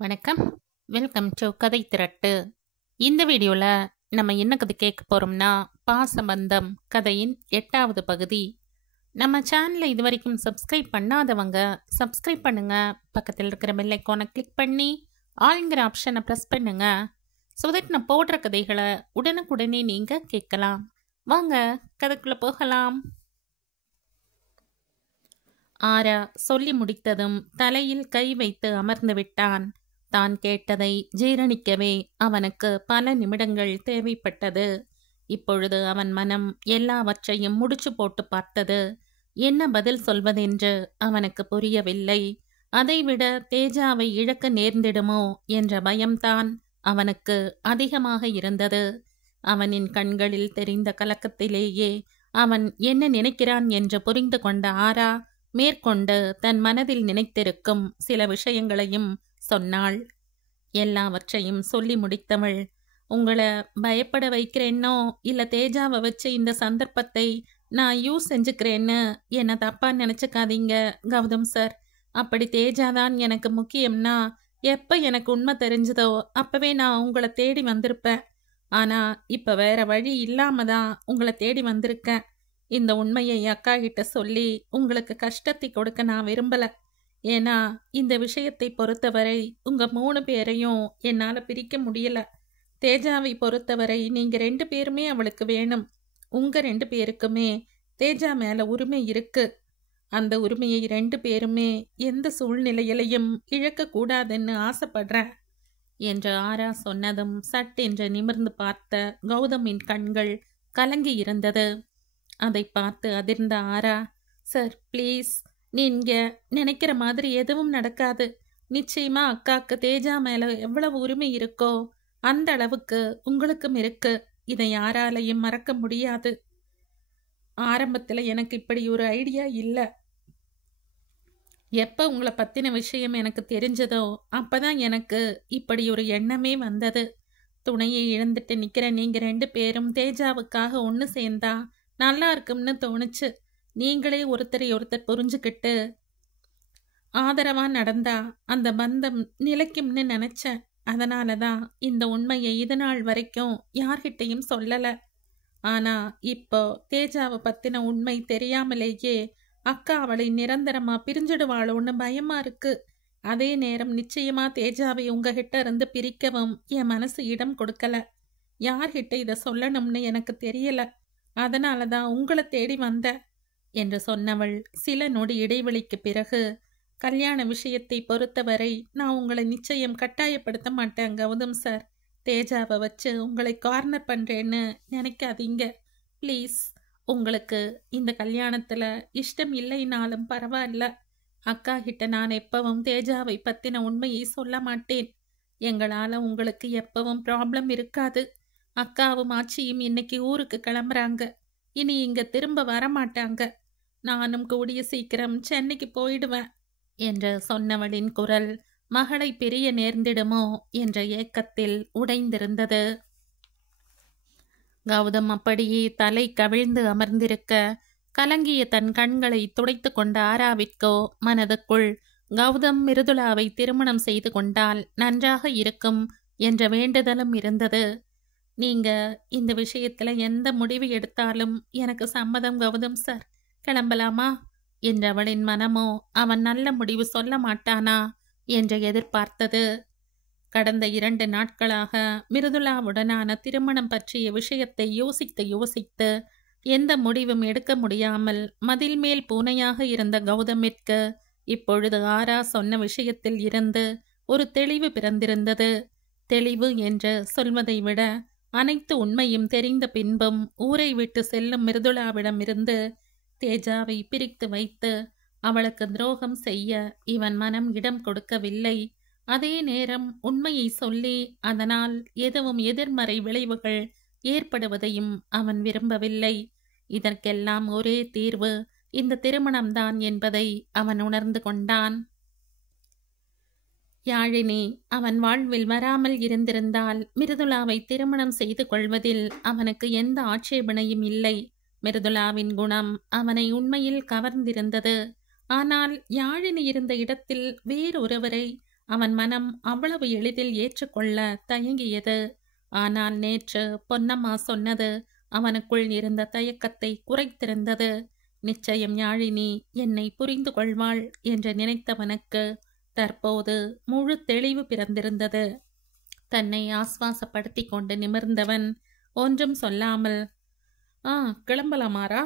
வணக்கம். Welcome to கதை திரட்டு. இந்த வீடியோவில் நம்ம என்ன கதை கேட்க போகிறோம்னா, பாசபந்தம் கதையின் 8வது பகுதி. நம்ம சேனலை இது வரைக்கும் சப்ஸ்கிரைப் பண்ணாதவங்க சப்ஸ்கிரைப் பண்ணுங்க. பக்கத்தில் இருக்கிற பெல் ஐக்கானை கிளிக் பண்ணி ஆளுங்கிற ஆப்ஷனை ப்ரெஸ் பண்ணுங்க. ஸோ தட் நான் போடுற கதைகளை உடனுக்குடனே நீங்கள் கேட்கலாம். வாங்க கதைக்குள்ளே போகலாம். ஆரா சொல்லி முடித்ததும் தலையில் கை வைத்து அமர்ந்து விட்டான். தான் கேட்டதை ஜீரணிக்கவே அவனுக்கு பல நிமிடங்கள் தேவைப்பட்டது. இப்பொழுது அவன் மனம் எல்லாவற்றையும் முடிச்சு போட்டு பார்த்தது. என்ன பதில் சொல்வதென்று அவனுக்கு புரியவில்லை. அதைவிட தேஜாவை இழக்க நேர்ந்திடுமோ என்ற பயம்தான் அவனுக்கு அதிகமாக இருந்தது. அவனின் கண்களில் தெரிந்த கலக்கத்திலேயே அவன் என்ன நினைக்கிறான் என்று புரிந்து கொண்ட ஆரா மேற்கொண்டு தன் மனதில் நினைத்திருக்கும் சில விஷயங்களையும் சொன்னாள். எல்லாவற்றையும் சொல்லி முடித்தவள், உங்களை பயப்பட வைக்கிறேன்னோ இல்லை தேஜாவை வச்சு இந்த சந்தர்ப்பத்தை நான் யூஸ் செஞ்சுக்கிறேன்னு என்னை தப்பா நினச்சிக்காதீங்க கௌதம் சார். அப்படி தேஜாதான் எனக்கு முக்கியம்னா எப்போ எனக்கு உண்மை தெரிஞ்சதோ அப்பவே நான் உங்களை தேடி வந்திருப்பேன். ஆனால் இப்போ வேற வழி இல்லாம தான் உங்களை தேடி வந்திருக்கேன். இந்த உண்மையை அக்கா கிட்ட சொல்லி உங்களுக்கு கஷ்டத்தை கொடுக்க நான் விரும்பலை. ஏன்னா இந்த விஷயத்தை பொறுத்தவரை உங்கள் 3 பேரையும் என்னால் பிரிக்க முடியல. தேஜாவை பொறுத்தவரை நீங்கள் 2 பேருமே அவளுக்கு வேணும். உங்கள் 2 பேருக்குமே தேஜா மேலே உரிமை இருக்கு. அந்த உரிமையை 2 பேருமே எந்த சூழ்நிலையிலையும் இழக்கக்கூடாதுன்னு ஆசைப்படுறேன் என்று ஆரா சொன்னதும் சட்டென்று நிமிர்ந்து பார்த்த கௌதமின் கண்கள் கலங்கி இருந்தது. அதை பார்த்து அதிர்ந்த ஆரா, சார் ப்ளீஸ், நீங்க நினைக்கிற மாதிரி எதுவும் நடக்காது. நிச்சயமா அக்காக்கு தேஜா மேல எவ்வளவு உரிமை இருக்கோ அந்த அளவுக்கு உங்களுக்கும் இருக்கு. இதை யாராலையும் மறக்க முடியாது. ஆரம்பத்துல எனக்கு இப்படி ஒரு ஐடியா இல்லை. எப்ப உங்களை பத்தின விஷயம் எனக்கு தெரிஞ்சதோ அப்பதான் எனக்கு இப்படி ஒரு எண்ணமே வந்தது. துணையை இழந்துட்டு நிக்கிற நீங்க 2 பேரும் தேஜாவுக்காக ஒன்று சேர்ந்தா நல்லா இருக்கும்னு தோணுச்சு. நீங்களே ஒருத்தரை ஒருத்தர் புரிஞ்சுக்கிட்டு ஆதரவா நடந்தா அந்த பந்தம் நிலைக்கும்னு நினைச்சேன். அதனால தான் இந்த உண்மையை இதநாள் வரைக்கும் யார்கிட்டையும் சொல்லல. ஆனா இப்போ தேஜாவை பத்தின உண்மை தெரியாமலேயே அக்கா அவளை நிரந்தரமா பிரிஞ்சிடுவாளோன்னு பயமா இருக்கு. அதே நேரம் நிச்சயமா தேஜாவை உங்ககிட்ட இருந்து பிரிக்கவும் என் மனசு இடம் கொடுக்கல. யார்கிட்ட இதை சொல்லணும்னு எனக்கு தெரியல. அதனால தான் உங்களை தேடி வந்த என்று சொன்னவள் சில நொடி இடைவெளிக்கு பிறகு, கல்யாண விஷயத்தை பொறுத்தவரை நான் உங்களை நிச்சயம் கட்டாயப்படுத்த மாட்டேன் கௌதம் சார். தேஜாவை வச்சு உங்களை கார்னர் பண்றேன்னு நினைக்காதீங்க ப்ளீஸ். உங்களுக்கு இந்த கல்யாணத்துல இஷ்டம் இல்லைனாலும் பரவாயில்ல. அக்கா கிட்ட நான் எப்பவும் தேஜாவை பத்தின உண்மையை சொல்ல மாட்டேன். எங்களால உங்களுக்கு எப்பவும் ப்ராப்ளம் இருக்காது. அக்காவும் ஆச்சியும் இன்னைக்கு ஊருக்கு கிளம்புறாங்க. இனி இங்க திரும்ப வரமாட்டாங்க. நானும் கூடிய சீக்கிரம் சென்னைக்கு போயிடுவேன் என்று சொன்னவளின் குரல் மகளை பிரிய நேர்ந்திடுமோ என்ற ஏக்கத்தில் உடைந்திருந்தது. கௌதம் அப்படியே தலை கவிழ்ந்து அமர்ந்திருக்க கலங்கிய தன் கண்களை துடைத்து கொண்ட ஆராவிற்கோ மனதுக்குள் கௌதம் மிருதுளாவை திருமணம் செய்து கொண்டால் நன்றாக இருக்கும் என்ற வேண்டுதலும் இருந்தது. நீங்க இந்த விஷயத்துல எந்த முடிவு எடுத்தாலும் எனக்கு சம்மதம் கௌதம் சார். கிளம்பலாமா என்றவளின் மனமோ அவன் நல்ல முடிவு சொல்ல மாட்டானா என்று எதிர்பார்த்தது. கடந்த 2 நாட்களாக மிருதுளாவுடனான திருமணம் பற்றிய விஷயத்தை யோசித்து எந்த முடிவும் எடுக்க முடியாமல் மதில் மேல் பூனையாக இருந்த கௌதமிற்கு இப்பொழுது ஆரா சொன்ன விஷயத்தில் இருந்து ஒரு தெளிவு பிறந்திருந்தது. தெளிவு என்று சொல்வதை விட அனைத்து உண்மையும் தெரிந்த பின்பும் ஊரை விட்டு செல்லும் மிருதுளாவிடமிருந்து தேஜாவை பிரித்து வைத்து அவளுக்கு துரோகம் செய்ய இவன் மனம் இடம் கொடுக்கவில்லை. அதே நேரம் உண்மையை சொல்லி அதனால் எதுவும் எதிர்மறை விளைவுகள் ஏற்படுவதையும் அவன் விரும்பவில்லை. இதற்கெல்லாம் ஒரே தீர்வு இந்த திருமணம்தான் என்பதை அவன் உணர்ந்து கொண்டான். யாழினி அவன் வாழ்வில் வராமல் இருந்திருந்தால் மிருதுளாவை திருமணம் செய்து கொள்வதில் அவனுக்கு எந்த ஆட்சேபனையும் இல்லை. மிருதுளாவின் குணம் அவனை உண்மையில் கவர்ந்திருந்தது. ஆனால் யாழினி இருந்த இடத்தில் வேறொருவரை அவன் மனம் அவ்வளவு எளிதில் ஏற்றுக்கொள்ள தயங்கியது. ஆனால் நேற்று பொன்னம்மா சொன்னது அவனுக்குள் இருந்த தயக்கத்தை குறைத்திருந்தது. நிச்சயம் யாழினி என்னை புரிந்து கொள்வாள் என்று நினைத்தவனுக்கு தற்போது முழு தெளிவு பிறந்திருந்தது. தன்னை ஆஸ்வாசப்படுத்தி கொண்டு நிமிர்ந்தவன் ஒன்றும் சொல்லாமல் கிளம்பலாமாரா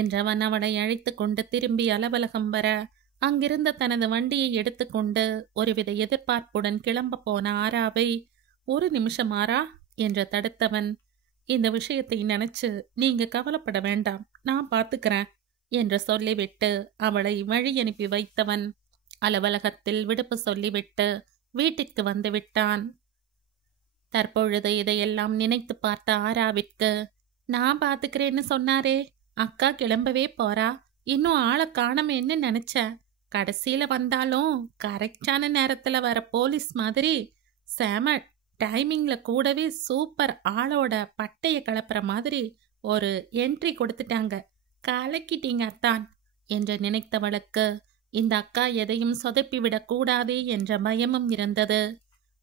என்றவன் அவனை அழைத்து கொண்டு திரும்பி அலுவலகம் வர அங்கிருந்த தனது வண்டியை எடுத்துக்கொண்டு ஒருவித எதிர்பார்ப்புடன் கிளம்ப போன ஆராவை ஒரு நிமிஷம் ஆரா என்று தடுத்தவன், இந்த விஷயத்தை நினைச்சு நீங்க கவலைப்பட வேண்டாம், நான் பார்த்துக்கிறேன் என்று சொல்லிவிட்டு அவளை வழி அனுப்பி வைத்தவன் அலுவலகத்தில் விடுப்பு சொல்லிவிட்டு வீட்டிற்கு வந்து விட்டான். தற்பொழுது இதையெல்லாம் நினைத்து பார்த்த ஆராவிற்கு, நான் பார்த்துக்கிறேன்னு சொன்னாரே, அக்கா கிளம்பவே போறா, இன்னும் ஆளை காணமேன்னு நினைச்ச, கடைசியில வந்தாலும் கரெக்டான நேரத்துல வர போலீஸ் மாதிரி செம டைமிங்ல கூடவே சூப்பர் ஆளோட பட்டைய கலப்புற மாதிரி ஒரு என்ட்ரி கொடுத்துட்டாங்க, கலக்கிட்டீங்க அத்தான் என்று நினைத்தவளுக்கு இந்த அக்கா எதையும் சொதப்பிவிடக் கூடாதே என்ற பயமும் இருந்தது.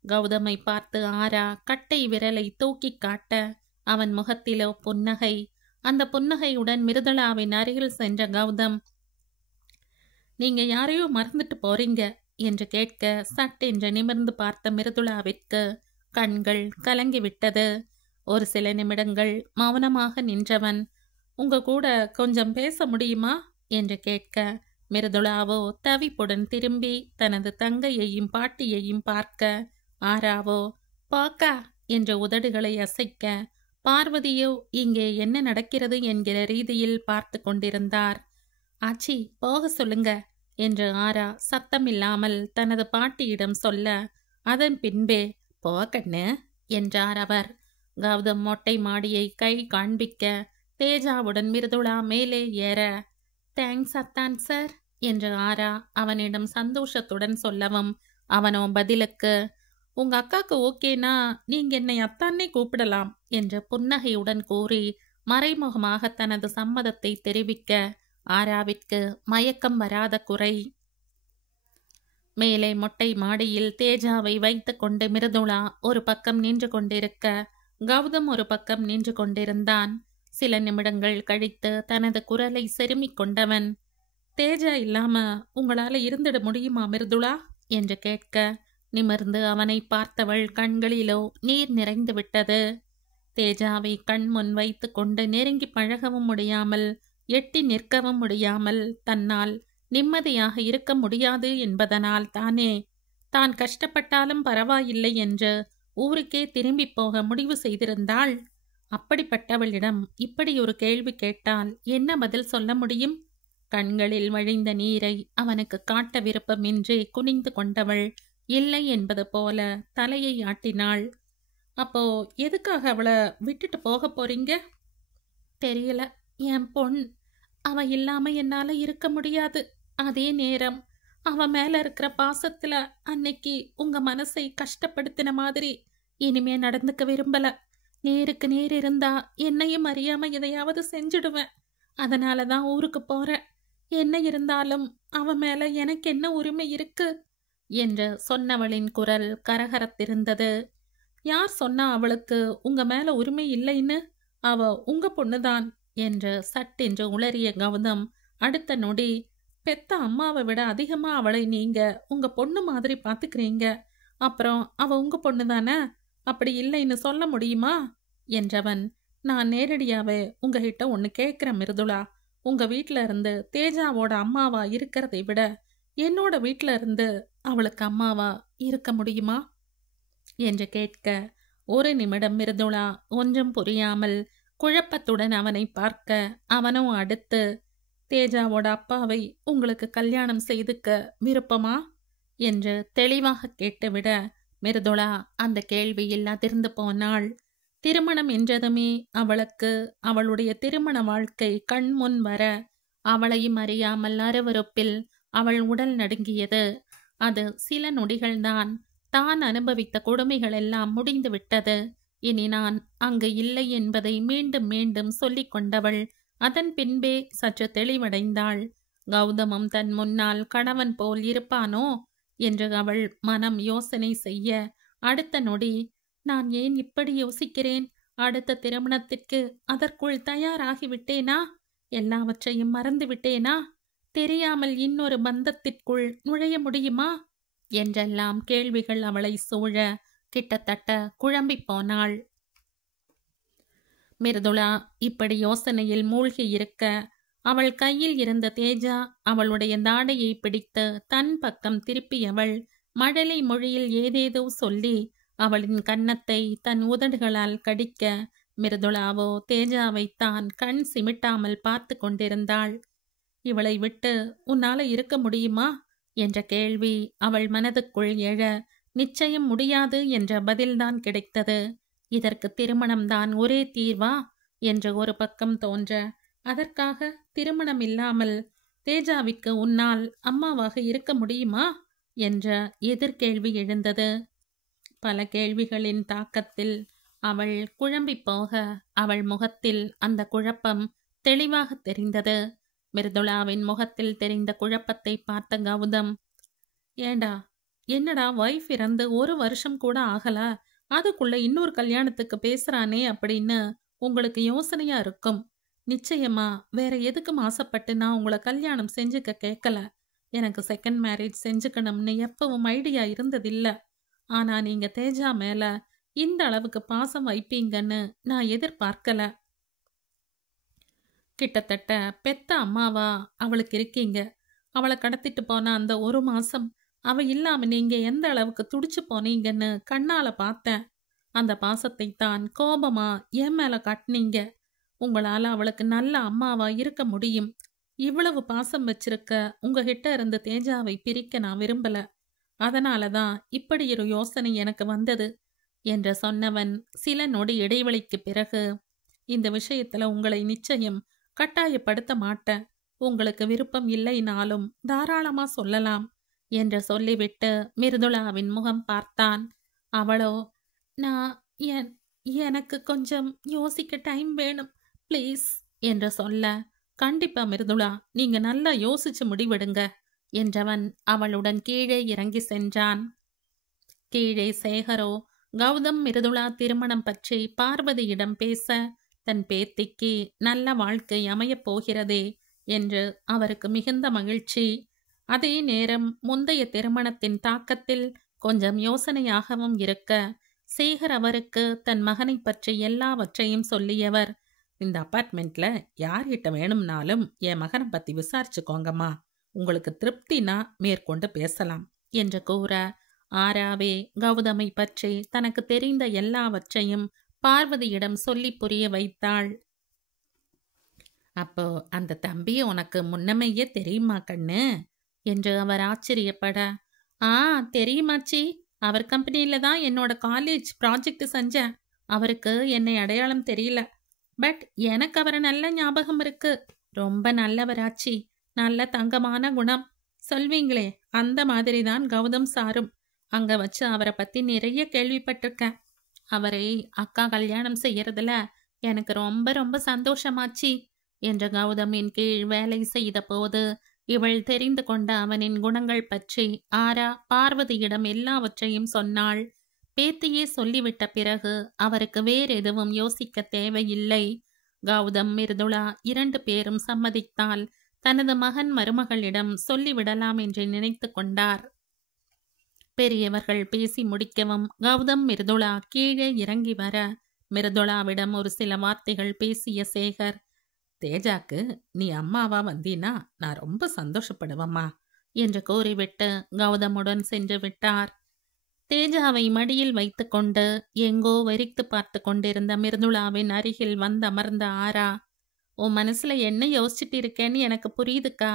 கௌதமை பார்த்து ஆரா கட்டை விரலை தூக்கி காட்ட அவன் முகத்திலோ புன்னகை. அந்த புன்னகையுடன் மிருதுளாவின் அருகில் சென்ற கௌதம், நீங்க யாரையோ மறந்துட்டு போறீங்க என்று கேட்க சட்டென்று நிமிர்ந்து பார்த்த மிருதுளாவிற்கு கண்கள் கலங்கிவிட்டது. ஒரு சில நிமிடங்கள் மௌனமாக நின்றவன், உங்க கூட கொஞ்சம் பேச முடியுமா என்று கேட்க மிருதுளாவோ தவிப்புடன் திரும்பி தனது தங்கையையும் பாட்டியையும் பார்க்க, ஆராவோ பாக்கா என்ற உதடுகளை அசைக்க, பார்வதியோ இங்கே என்ன நடக்கிறது என்கிற ரீதியில் பார்த்து கொண்டிருந்தார். ஆச்சி போக சொல்லுங்க என்று ஆரா சத்தமில்லாமல் தனது பாட்டியிடம் சொல்ல, அதன் பின்பே போகண்ணு என்றார் அவர். கௌதம் மொட்டை மாடியை கை காண்பிக்க தேஜாவுடன் மிருதுளா மேலே ஏற, தேங்க்ஸ் அத்தான் சார் என்று ஆரா அவனிடம் சந்தோஷத்துடன் சொல்லவும் அவனோ பதிலுக்கு, உங்க அக்காக்கு ஓகேனா நீங்க என்னை அத்தானே கூப்பிடலாம் என்று புன்னகையுடன் கூறி மறைமுகமாக தனது சம்மதத்தை தெரிவிக்க ஆராவிற்கு மயக்கம் வராத குறை. மேலே மொட்டை மாடியில் தேஜாவை வைத்து கொண்டு மிருதுளா ஒரு பக்கம் நின்று கொண்டிருக்க கௌதம் ஒரு பக்கம் நின்று கொண்டிருந்தான். சில நிமிடங்கள் கழித்து தனது குரலை செருமிக் கொண்டவன், தேஜா இல்லாம உங்களால இருந்திட முடியுமா மிருதுளா என்று கேட்க நிமிர்ந்து அவனை பார்த்தவள் கண்களிலோ நீர் நிறைந்து விட்டது. தேஜாவை கண் முன் வைத்து கொண்டு நெருங்கி பழகவும் முடியாமல் எட்டி நிற்கவும் முடியாமல் தன்னால் நிம்மதியாக இருக்க முடியாது என்பதனால் தானே தான் கஷ்டப்பட்டாலும் பரவாயில்லை என்று ஊருக்கே திரும்பி போக முடிவு செய்திருந்தாள். அப்படிப்பட்டவளிடம் இப்படி ஒரு கேள்வி கேட்டால் என்ன பதில் சொல்ல முடியும்? கண்களில் வழிந்த நீரை அவனுக்கு காட்ட விருப்பமின்றி குனிந்து கொண்டவள் இல்லை என்பது போல தலையை ஆட்டினாள். அப்போ எதுக்காக அவளை விட்டுட்டு போக போறீங்க? தெரியல, என் பொண், அவ இல்லாம என்னால இருக்க முடியாது. அதே நேரம் அவ மேல இருக்கிற பாசத்துல அன்னைக்கு உங்க மனசை கஷ்டப்படுத்தின மாதிரி இனிமே நடந்துக்க விரும்பல. நேருக்கு நேர் இருந்தா என்னையும் அறியாம எதையாவது செஞ்சிடுவேன். அதனாலதான் ஊருக்கு போறேன். என்ன இருந்தாலும் அவ மேல எனக்கு என்ன உரிமை இருக்கு என்று சொன்னவளின் குரல் கரகரத்திருந்தது. யார் சொன்னா அவளுக்கு உங்க மேல உரிமை இல்லைன்னு? அவ உங்க பொண்ணுதான் என்று சட்டென்று உளறிய கௌதம் அடுத்த நொடி, பெத்த அம்மாவை விட அதிகமா அவளை நீங்க உங்க பொண்ணு மாதிரி பாத்துக்கிறீங்க. அப்புறம் அவ உங்க பொண்ணு தானே, அப்படி இல்லைன்னு சொல்ல முடியுமா என்றவன், நான் நேரடியாவே உங்ககிட்ட ஒன்னு கேட்கிறேன் மிருதுளா. உங்க வீட்டுல இருந்து தேஜாவோட அம்மாவா இருக்கிறதை விட என்னோட வீட்டுல இருந்து அவளுக்கு அம்மாவா இருக்க முடியுமா என்று கேட்க ஒரு நிமிடம் மிருதுளா ஒன்றும் புரியாமல் குழப்பத்துடன் அவனை பார்க்க அவனோ அடுத்து, தேஜாவோட அப்பாவை உங்களுக்கு கல்யாணம் செய்துக்க விருப்பமா என்று தெளிவாக கேட்டுவிட மிருதுளா அந்த கேள்வியில் அதிர்ந்து போனாள். திருமணம் என்றதுமே அவளுக்கு அவளுடைய திருமண வாழ்க்கை கண் முன் வர அவளையும் அறியாமல் அருவருப்பில் அவள் உடல் நடுங்கியது. அது சில நொடிகள்தான். தான் அனுபவித்த கொடுமைகள் எல்லாம் முடிந்து விட்டது. இனி நான் அங்கு இல்லை என்பதை மீண்டும் மீண்டும் சொல்லிக் கொண்டவள் அதன் பின்பே சற்று தெளிவடைந்தாள். கௌதமும் தன் முன்னால் கணவன் போல் இருப்பானோ என்று அவள் மனம் யோசனை செய்ய, அடுத்த நொடி, நான் ஏன் இப்படி யோசிக்கிறேன்? அடுத்த திருமணத்திற்கு அதற்குள் தயாராகிவிட்டேனா? எல்லாவற்றையும் மறந்துவிட்டேனா? தெரியாமல் இன்னொரு பந்தத்திற்குள் நுழைய முடியுமா? என்றெல்லாம் கேள்விகள் அவளை சூழ கிட்டத்தட்ட குழம்பிப் போனாள். மிருதுளா இப்படி யோசனையில் மூழ்கி இருக்க, அவள் கையில் இருந்த தேஜா அவளுடைய தாடையை பிடித்து தன் பக்கம் திருப்பியவள் மழலை மொழியில் ஏதேதோ சொல்லி அவளின் கன்னத்தை தன் உதடுகளால் கடிக்க, மிருதுளாவோ தேஜாவைத்தான் கண் சிமிட்டாமல் பார்த்து கொண்டிருந்தாள். இவளை விட்டு உன்னால இருக்க முடியுமா என்ற கேள்வி அவள் மனதுக்குள் எழ, நிச்சயம் முடியாது என்ற பதில்தான் கிடைத்தது. இதற்கு திருமணம்தான் ஒரே தீர்வா என்று ஒரு பக்கம் தோன்ற, அதற்காக திருமணம் இல்லாமல் தேஜாவிற்கு உன்னால் அம்மாவாக இருக்க முடியுமா என்ற எதிர்கேள்வி எழுந்தது. பல கேள்விகளின் தாக்கத்தில் அவள் குழம்பி போக, அவள் முகத்தில் அந்த குழப்பம் தெளிவாக தெரிந்தது. மிருதுளாவின் முகத்தில் தெரிந்த குழப்பத்தை பார்த்த கௌதம், ஏண்டா, என்னடா வைஃப் இறந்து 1 வருஷம் கூட ஆகல, அதுக்குள்ள இன்னொரு கல்யாணத்துக்கு பேசுறானே அப்படின்னு உங்களுக்கு யோசனையா இருக்கும். நிச்சயமா வேற எதுக்கும் ஆசைப்பட்டு நான் உங்களை கல்யாணம் செஞ்சுக்க கேட்கல. எனக்கு செகண்ட் மேரேஜ் செஞ்சுக்கணும்னு எப்பவும் ஐடியா இருந்ததில்ல. ஆனா நீங்க தேஜா மேல இந்த அளவுக்கு பாசம் வைப்பீங்கன்னு நான் எதிர்பார்க்கல. கிட்டத்தட்ட பெத்த அம்மாவா அவளுக்கு இருக்கீங்க. அவளை கடத்திட்டு போன அந்த 1 மாசம் அவ இல்லாம நீங்க எந்த அளவுக்கு துடிச்சு போனீங்கன்னு கண்ணால பார்த்தேன். அந்த பாசத்தை தான் கோபமா என் மேல காட்டினீங்க. உங்களால அவளுக்கு நல்ல அம்மாவா இருக்க முடியும். இவ்வளவு பாசம் வச்சிருக்க உங்ககிட்ட இருந்து தேஜாவை பிரிக்க நான் விரும்பல. அதனாலதான் இப்படி ஒரு யோசனை எனக்கு வந்தது என்று சொன்னவன் சில நொடி இடைவெளிக்கு பிறகு, இந்த விஷயத்துல உங்களை நிச்சயம் கட்டாயப்படுத்த மாட்டேன். உங்களுக்கு விருப்பம் இல்லைனாலும் தாராளமா சொல்லலாம் என்று சொல்லிவிட்டு மிருதுளாவின் முகம் பார்த்தான். அவளோ, நான் எனக்கு கொஞ்சம் யோசிக்க டைம் வேணும் ப்ளீஸ் என்று சொல்ல, கண்டிப்பா மிருதுளா, நீங்க நல்லா யோசிச்சு முடிவெடுங்க என்றவன் அவளுடன் கீழே இறங்கி சென்றான். கீழே சேகரோ கௌதம் மிருதுளா திருமணம் பற்றி பார்வதியிடம் பேச, தன் பேத்திக்கு நல்ல வாழ்க்கை அமையப் போகிறதே என்று அவருக்கு மிகுந்த மகிழ்ச்சி. அதே நேரம் முந்தைய திருமணத்தின் தாக்கத்தில் கொஞ்சம் யோசனையாகவும் இருக்க, சேகர் அவருக்கு தன் மகனை பற்றி எல்லாவற்றையும் சொல்லியவர், இந்த அப்பார்ட்மெண்ட்ல யார்கிட்ட வேணும்னாலும் என் மகனை பத்தி விசாரிச்சுக்கோங்கம்மா, உங்களுக்கு திருப்தினா மேற்கொண்டு பேசலாம் என்று கூற, ஆராவே கௌதமை பற்றி தனக்கு தெரிந்த எல்லாவற்றையும் பார்வதியிடம் சொல்லி புரிய வைத்தாள். அப்போ அந்த தம்பி உனக்கு முன்னமையே தெரியுமா கண்ணு என்று அவர் ஆச்சரியப்பட, தெரியுமாச்சி, அவர் கம்பெனியில தான் என்னோட காலேஜ் ப்ராஜெக்ட் செஞ்சேன். அவருக்கு என்னை அடையாளம் தெரியல, பட் எனக்கு அவரை நல்ல ஞாபகம் இருக்கு. ரொம்ப நல்லவராச்சி, நல்ல தங்கமான குணம். சொல்வீங்களே அந்த மாதிரி தான் கௌதம் சாரும். அங்க வச்சு அவரை பத்தி நிறைய கேள்விப்பட்டிருக்கேன். அவரை அக்கா கல்யாணம் செய்யறதுல எனக்கு ரொம்ப ரொம்ப சந்தோஷமாச்சி என்ற கௌதமின் கீழ் வேலை செய்த போது இவள் தெரிந்து கொண்ட அவனின் குணங்கள் பற்றி ஆரா பார்வதியிடம் எல்லாவற்றையும் சொன்னாள். பேத்தியே சொல்லிவிட்ட பிறகு அவருக்கு வேறெதுவும் யோசிக்க தேவையில்லை. கௌதம் மிருதுளா 2 பேரும் சம்மதித்தால் தனது மகன் மருமகளிடம் சொல்லிவிடலாம் என்று நினைத்து கொண்டார். பெரியவர்கள் பேசி முடிக்கவும் கௌதம் மிருதுளா கீழே இறங்கி வர, மிருதுளாவிடம் ஒரு சில வார்த்தைகள் பேசிய சேகர், தேஜாக்கு நீ அம்மாவா வந்தீனா நான் ரொம்ப சந்தோஷப்படுவம்மா என்று கூறிவிட்டு கௌதமுடன் சென்று விட்டார். தேஜாவை மடியில் வைத்து கொண்டு எங்கோ வெறித்து பார்த்து கொண்டிருந்த மிருதுளாவின் அருகில் வந்தமர்ந்த ஆரா, உன் மனசுல என்ன யோசிச்சுட்டு இருக்கேன்னு எனக்கு புரியுதுக்கா.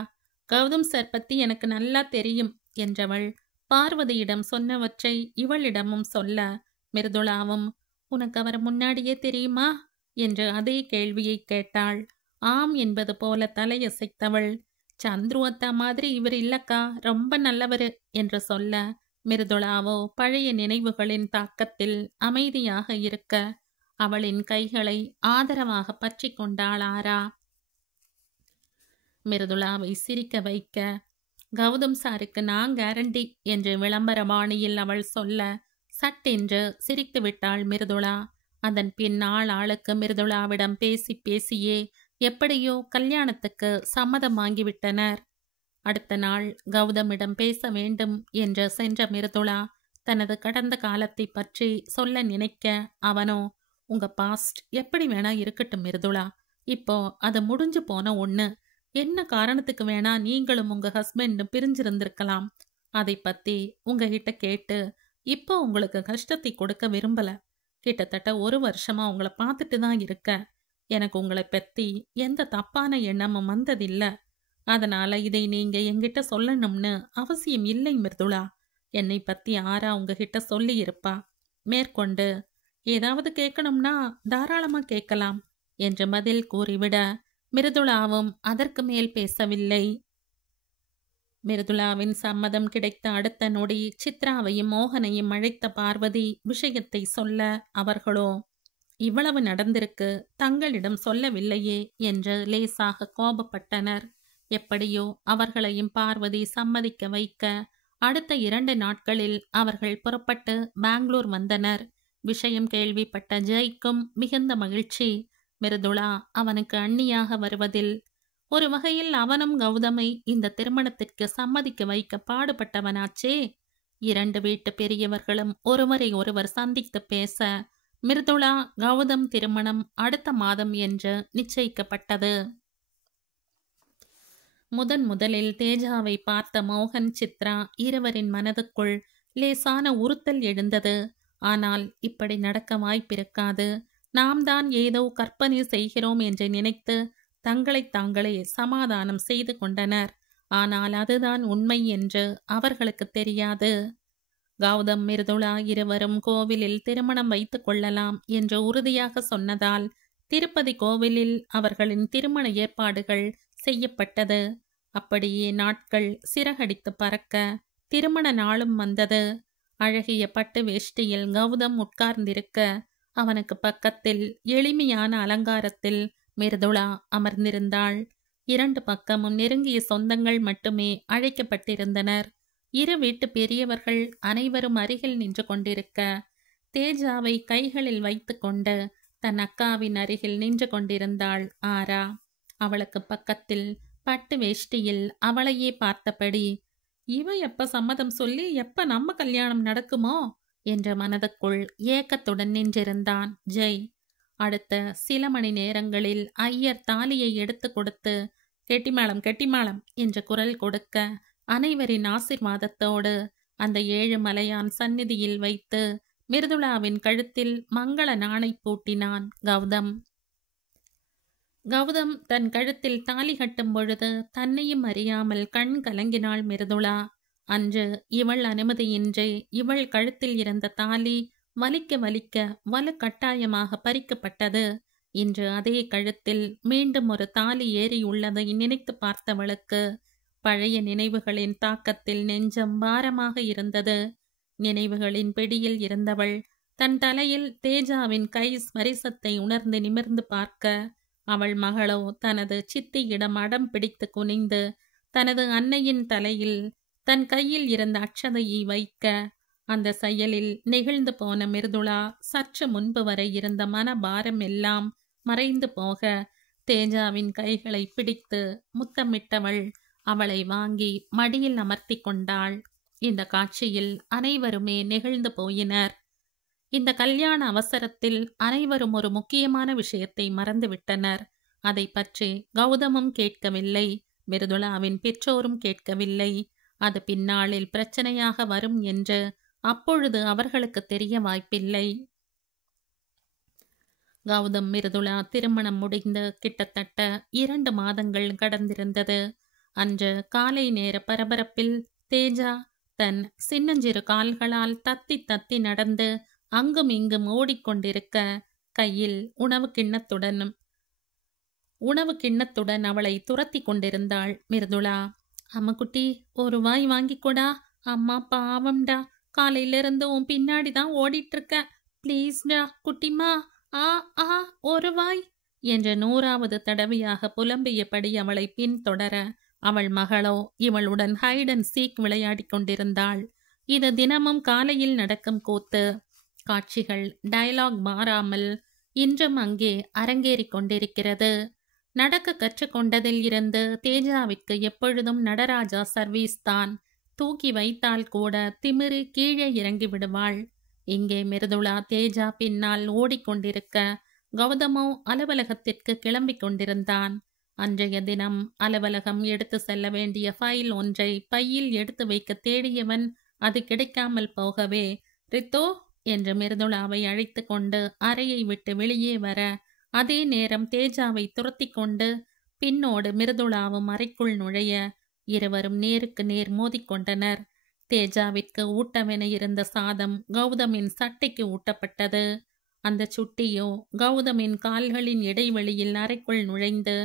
கௌதம் சார் பத்தி எனக்கு நல்லா தெரியும் என்றவள் பார்வதியிடம் சொன்னவற்றை இவளிடமும் சொல்ல, மிருதுளாவும் உனக்கு அவர் முன்னாடியே தெரியுமா என்று அதே கேள்வியை கேட்டாள். ஆம் என்பது போல தலையசைத்தவள், சந்துரு அத்தா மாதிரி இவர் இல்லக்கா, ரொம்ப நல்லவரு என்று சொல்ல, மிருதுளாவோ பழைய நினைவுகளின் தாக்கத்தில் அமைதியாக இருக்க, அவளின் கைகளை ஆதரவாக பற்றி கொண்டாள் ஆரா. மிருதுளாவை சிரிக்க வைக்க, கௌதம் சாருக்கு நான் கேரண்டி என்று விளம்பர பாணியில் அவள் சொல்ல சட்டென்று சிரித்து விட்டாள் மிருதுளா. அதன் பின் ஆளுக்கு மிருதுளாவிடம் பேசி பேசியே எப்படியோ கல்யாணத்துக்கு சம்மதம் வாங்கிவிட்டனர். அடுத்த நாள் கௌதமிடம் பேச வேண்டும் என்று சென்ற மிருதுளா தனது கடந்த காலத்தை பற்றி சொல்ல நினைக்க அவனோ, உங்க பாஸ்ட் எப்படி வேணா இருக்கட்டும் மிருதுளா, இப்போ அது முடிஞ்சு போன ஒண்ணு. என்ன காரணத்துக்கு வேணா நீங்களும் உங்க ஹஸ்பண்டும் பிரிஞ்சிருந்திருக்கலாம். அதை பத்தி உங்ககிட்ட கேட்டு இப்போ உங்களுக்கு கஷ்டத்தை கொடுக்க விரும்பல. கிட்டத்தட்ட 1 வருஷமா உங்களை பார்த்துட்டு தான் இருக்க. எனக்கு உங்களை பத்தி எந்த தப்பான எண்ணமும் வந்ததில்ல. அதனால இதை நீங்க என்கிட்ட சொல்லணும்னு அவசியம் இல்லை மிருதுளா. என்னை பத்தி ஆரா உங்ககிட்ட சொல்லி இருப்பா. மேற்கொண்டு ஏதாவது கேட்கணும்னா தாராளமா கேட்கலாம் என்று பதில் கூறிவிட மிருதுளாவும் அதற்கு மேல் பேசவில்லை. மிருதுளாவின் சம்மதம் கிடைத்த அடுத்த நொடி சித்ராவையும் மோகனையும் அழைத்த பார்வதி விஷயத்தை சொல்ல அவர்களோ, இவ்வளவு நடந்திருக்கு, தங்களிடம் சொல்லவில்லையே என்று லேசாக கோபப்பட்டனர். எப்படியோ அவர்களையும் பார்வதி சம்மதிக்க வைக்க அடுத்த 2 நாட்களில் அவர்கள் புறப்பட்டு பெங்களூர் வந்தனர். விஷயம் கேள்விப்பட்ட ஜெய்க்கும் மிகுந்த மகிழ்ச்சி. மிருதுளா அவனுக்கு அண்ணியாக வருவதில் ஒரு வகையில் அவனும் கௌதமை இந்த திருமணத்திற்கு சம்மதிக்க வைக்க பாடுபட்டவனாச்சே. 2 வீட்டு பெரியவர்களும் ஒருவரை ஒருவர் சந்தித்து பேச மிருதுளா கௌதம் திருமணம் அடுத்த மாதம் என்று நிச்சயிக்கப்பட்டது. முதலில் தேஜாவை பார்த்த மோகன் சித்ரா இருவரின் மனதுக்குள் லேசான உறுத்தல் எழுந்தது. ஆனால் இப்படி நடக்க வாய்ப்பிருக்காது, நாம் தான் ஏதோ கற்பனை செய்கிறோம் என்று நினைத்து தங்களை தாங்களே சமாதானம் செய்து கொண்டனர். ஆனால் அதுதான் உண்மை என்று அவர்களுக்கு தெரியாது. கௌதம் மிருதுளா இருவரும் கோவிலில் திருமணம் வைத்து கொள்ளலாம் என்று உறுதியாக சொன்னதால் திருப்பதி கோவிலில் அவர்களின் திருமண ஏற்பாடுகள் செய்யப்பட்டது. அப்படியே நாட்கள் சிறகடித்து பறக்க திருமண நாளும் வந்தது. அழகிய பட்டு வேஷ்டியில் கௌதம் உட்கார்ந்திருக்க அவனுக்கு பக்கத்தில் எளிமையான அலங்காரத்தில் மிருதுளா அமர்ந்திருந்தாள். 2 பக்கமும் நெருங்கிய சொந்தங்கள் மட்டுமே அழைக்கப்பட்டிருந்தனர். 2 வீட்டு பெரியவர்கள் அனைவரும் அருகில் நின்று கொண்டிருக்க தேஜாவை கைகளில் வைத்து கொண்டு தன் அக்காவின் அருகில் நின்று கொண்டிருந்தாள் ஆரா. அவளுக்கு பக்கத்தில் பட்டு வேஷ்டியில் அவளையே பார்த்தபடி, இவ எப்ப சம்மதம் சொல்லி எப்ப நம்ம கல்யாணம் நடக்குமோ என்ற மனதுக்குள் ஏக்கத்துடன் நின்றிருந்தான் ஜெய். அடுத்த சில மணி நேரங்களில் ஐயர் தாலியை எடுத்து கொடுத்து கெட்டிமேளம் கெட்டிமேளம் என்ற குரல் கொடுக்க அனைவரின் ஆசிர்வாதத்தோடு அந்த 7 மலையான் சந்நிதியில் வைத்து மிருதுளாவின் கழுத்தில் மங்கள நாணை பூட்டினான் கௌதம். கௌதம் தன் கழுத்தில் தாலி கட்டும் பொழுது தன்னையும் அறியாமல் கண் கலங்கினாள் மிருதுளா. அன்று இவள் அனுமதியின்றி இவள் கழுத்தில் இருந்த தாலி வலிக்க வலிக்க வலுக்கட்டாயமாக பறிக்கப்பட்டது. இன்று அதே கழுத்தில் மீண்டும் ஒரு தாலி ஏறியுள்ளதை நினைத்து பார்த்தவளுக்கு பழைய நினைவுகளின் தாக்கத்தில் நெஞ்சம் பாரமாக இருந்தது. நினைவுகளின் பிடியில் இருந்தவள் தன் தலையில் தேஜாவின் கை ஸ்பரிசத்தை உணர்ந்து நிமிர்ந்து பார்க்க அவள் மகளோ தனது சித்தியிடம் அடம் பிடித்து குனிந்து தனது அன்னையின் தலையில் தன் கையில் இருந்த அட்சதையை வைக்க அந்த செயலில் நெகிழ்ந்து போன மிருதுளா சற்று முன்பு வரை இருந்த மனபாரம் எல்லாம் மறைந்து போக தேஜாவின் கைகளை பிடித்து முத்தமிட்டவள் அவளை வாங்கி மடியில் அமர்த்தி கொண்டாள். இந்த காட்சியில் அனைவருமே நெகிழ்ந்து போயினர். இந்த கல்யாண அவசரத்தில் அனைவரும் ஒரு முக்கியமான விஷயத்தை மறந்துவிட்டனர். அதை பற்றி கௌதமும் கேட்கவில்லை, மிருதுளாவின் பெற்றோரும் கேட்கவில்லை. அது பின்னாளில் பிரச்சனையாக வரும் என்று அப்பொழுது அவர்களுக்கு தெரிய வாய்ப்பில்லை. கௌதம் மிருதுளா திருமணம் முடிந்து கிட்டத்தட்ட 2 மாதங்கள் கடந்திருந்தது. அன்று காலை நேர பரபரப்பில் தேஜா தன் சின்னஞ்சிறு கால்களால் தத்தி தத்தி நடந்து அங்கும் இங்கும் ஓடிக்கொண்டிருக்க கையில் உணவு கிண்ணத்துடன் அவளை துரத்தி கொண்டிருந்தாள் மிருதுளா. அம்முக்குட்டி, ஒரு வாய் வாங்கிக்கூடா, அம்மா பாவம்டா, காலையிலிருந்து உன் பின்னாடி தான் ஓடிட்டு இருக்க, பிளீஸ்டா குட்டிமா, ஆ ஆ ஒரு வாய் என்று 100வது தடவையாக புலம்பியபடி அவளை பின்தொடர அவள் மகளோ இவளுடன் ஹைட் அண்ட் சீக் விளையாடி கொண்டிருந்தாள். இது தினமும் காலையில் நடக்கும் கூத்து. காட்சிகள் டயலாக் மாறாமல் இன்றும் அங்கே அரங்கேறிக் கொண்டிருக்கிறது. நடக்க கற்றுக்கொண்டதில் இருந்து தேஜாவிற்கு எப்பொழுதும் நடராஜா சர்வீஸ் தான். தூக்கி வைத்தால் கூட திமிரு கீழே இறங்கி விடுவாள். இங்கே மிருதுளா தேஜா பின்னால் ஓடிக்கொண்டிருக்க கௌதமோ அலுவலகத்திற்கு கிளம்பிக் கொண்டிருந்தான். அன்றைய தினம் அலுவலகம் எடுத்து செல்ல வேண்டிய ஃபைல் ஒன்றை பையில் எடுத்து வைக்க தேடியவன் அது கிடைக்காமல் போகவே, ரித்தோ என்று மிருதுளாவை அழைத்து கொண்டு அறையை விட்டு வெளியே வர, அதே நேரம் தேஜாவை துரத்தி கொண்டு பின்னோடு மிருதுளாவும் அறைக்குள் நுழைய இருவரும் நேருக்கு நேர் மோதிக்கொண்டனர். தேஜாவிற்கு ஊட்டமென இருந்த சாதம் கௌதமின் சட்டைக்கு ஊட்டப்பட்டது. அந்த சுட்டியோ கௌதமின் கால்களின் இடைவெளியில் அறைக்குள் நுழைந்து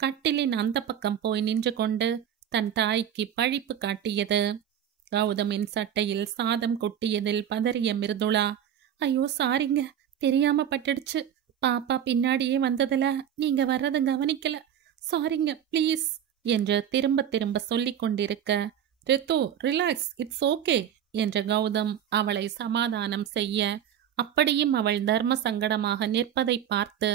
கட்டிலின் அந்த பக்கம் போய் நின்று கொண்டு தன் தாய்க்கு பழிப்பு காட்டியது. கௌதமின் சட்டையில் சாதம் கொட்டியதில் பதறிய மிருதுளா, ஐயோ சாரிங்க, தெரியாம பட்டுடுச்சு. பாப்பா பின்னாடியே வந்ததுல நீங்க வர்றத கவனிக்கல, சாரிங்க ப்ளீஸ் என்று திரும்ப திரும்ப சொல்லிக் கொண்டிருக்க, ரித்து ரிலாக்ஸ், இட்ஸ் ஓகே என்ற கௌதம் அவளை சமாதானம் செய்ய, அப்படியும் அவள் தர்ம சங்கடமாக நிற்பதை பார்த்து,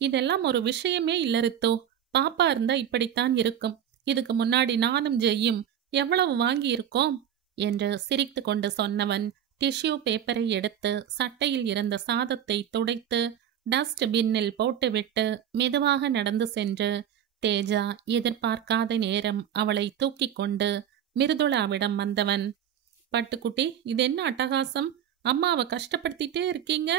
இதெல்லாம் ஒரு விஷயமே இல்ல ரித்து, பாப்பா இருந்தா இப்படித்தான் இருக்கும். இதுக்கு முன்னாடி நானும் ஜெய்யும் எவ்வளவு வாங்கி இருக்கோம் என்று சிரித்து கொண்டு சொன்னவன் டிஷ்யூ பேப்பரை எடுத்து சட்டையில் இருந்த சாதத்தை துடைத்து டஸ்ட் பின்னில் போட்டுவிட்டு மெதுவாக நடந்து சென்று தேஜா எதிர்பார்க்காத நேரம் அவளை தூக்கி கொண்டு மிருதுளாவிடம் வந்தவன், பட்டுக்குட்டி, இது என்ன அட்டகாசம்? அம்மாவை கஷ்டப்படுத்திட்டே இருக்கீங்க.